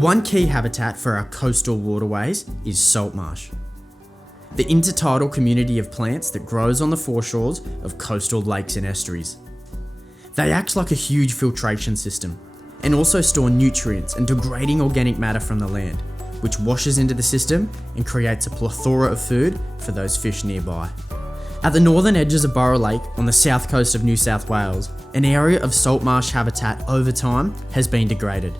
One key habitat for our coastal waterways is salt marsh, the intertidal community of plants that grows on the foreshores of coastal lakes and estuaries. They act like a huge filtration system and also store nutrients and degrading organic matter from the land, which washes into the system and creates a plethora of food for those fish nearby. At the northern edges of Burril Lake on the south coast of New South Wales, an area of salt marsh habitat over time has been degraded.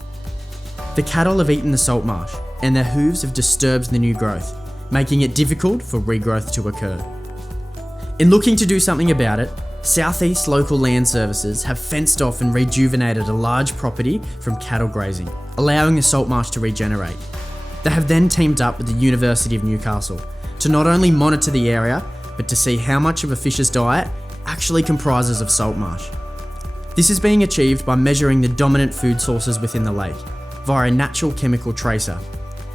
The cattle have eaten the salt marsh and their hooves have disturbed the new growth, making it difficult for regrowth to occur. In looking to do something about it, Southeast Local Land Services have fenced off and rejuvenated a large property from cattle grazing, allowing the salt marsh to regenerate. They have then teamed up with the University of Newcastle to not only monitor the area, but to see how much of a fish's diet actually comprises of salt marsh. This is being achieved by measuring the dominant food sources within the lake via a natural chemical tracer.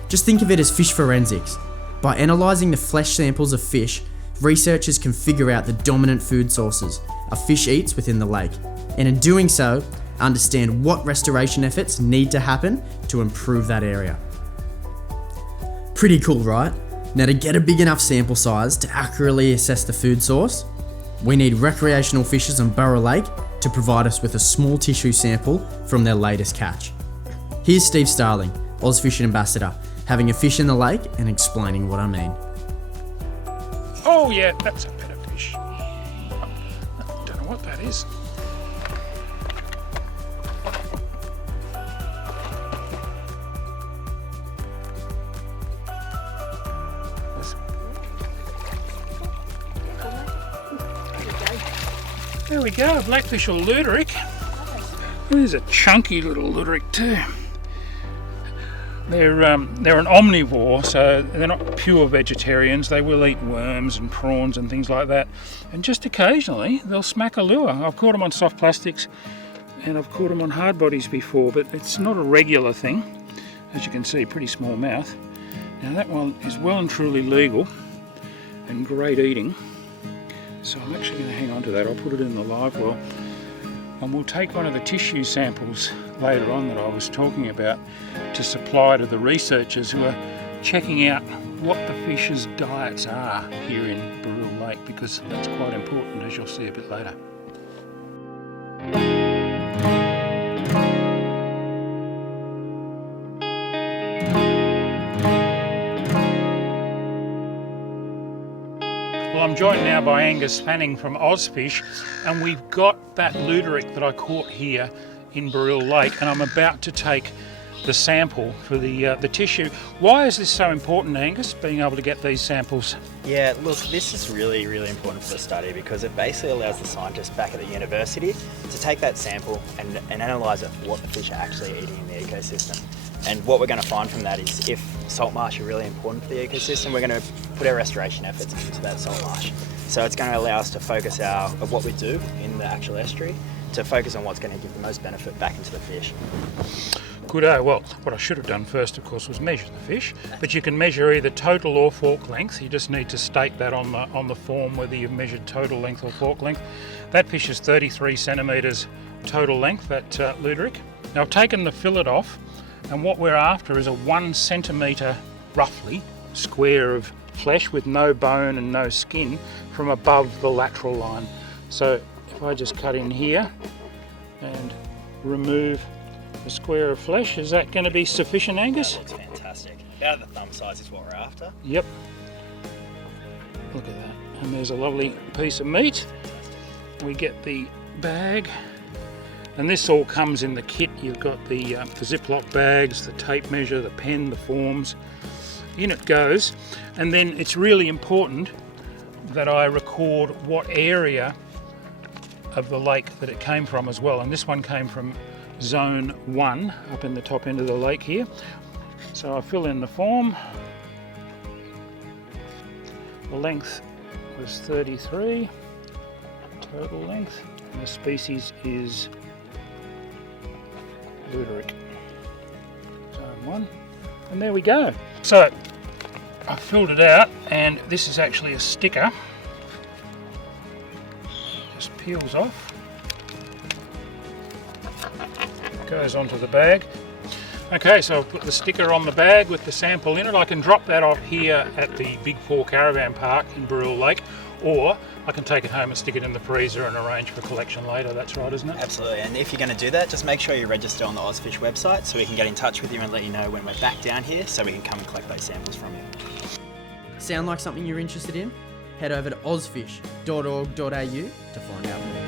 Just think of it as fish forensics. By analysing the flesh samples of fish, researchers can figure out the dominant food sources a fish eats within the lake, and in doing so, understand what restoration efforts need to happen to improve that area. Pretty cool, right? Now, to get a big enough sample size to accurately assess the food source, we need recreational fishers on Burril Lake to provide us with a small tissue sample from their latest catch. Here's Steve Starling, Oz Fishing Ambassador, having a fish in the lake and explaining what I mean. Oh yeah, that's a better fish. I don't know what that is. There we go, a blackfish or luderick. There's a chunky little luderick too. They're an omnivore, so they're not pure vegetarians. They will eat worms and prawns and things like that. And just occasionally they'll smack a lure. I've caught them on soft plastics and I've caught them on hard bodies before, but it's not a regular thing. As you can see, pretty small mouth. Now that one is well and truly legal and great eating. So I'm actually going to hang on to that. I'll put it in the live well. And we'll take one of the tissue samples later on that I was talking about to supply to the researchers who are checking out what the fish's diets are here in Burril Lake, because that's quite important, as you'll see a bit later. Well, I'm joined now by Angus Fanning from Ozfish, and we've got that luderick that I caught here in Burril Lake, and I'm about to take the sample for the tissue. Why is this so important, Angus, being able to get these samples? Yeah, look, this is really, really important for the study because it basically allows the scientists back at the university to take that sample and analyse it for what the fish are actually eating in the ecosystem. And what we're going to find from that is if salt marsh are really important for the ecosystem, we're going to put our restoration efforts into that salt marsh. So it's going to allow us to focus of what we do in the actual estuary to focus on what's going to give the most benefit back into the fish. Good. Well, what I should have done first, of course, was measure the fish. But you can measure either total or fork length. You just need to state that on the form whether you've measured total length or fork length. That fish is 33 centimetres total length, that luderick. Now I've taken the fillet off, and what we're after is a 1 centimetre, roughly, square of flesh with no bone and no skin from above the lateral line. So if I just cut in here and remove a square of flesh, is that going to be sufficient, Angus? That looks fantastic. About the thumb size is what we're after. Yep. Look at that. And there's a lovely piece of meat. We get the bag, and this all comes in the kit. You've got the Ziploc bags, the tape measure, the pen, the forms. In it goes. And then it's really important that I record what area of the lake that it came from as well. And this one came from Zone 1 up in the top end of the lake here. So I fill in the form. The length was 33, total length, and the species is luderick. Zone 1, and there we go. So I filled it out, and this is actually a sticker. Just peels off. Goes onto the bag. Okay, so I've put the sticker on the bag with the sample in it. I can drop that off here at the Big 4 Caravan Park in Burril Lake, or I can take it home and stick it in the freezer and arrange for collection later. That's right, isn't it? Absolutely, and if you're going to do that, just make sure you register on the Ozfish website so we can get in touch with you and let you know when we're back down here so we can come and collect those samples from you. Sound like something you're interested in? Head over to ozfish.org.au to find out more.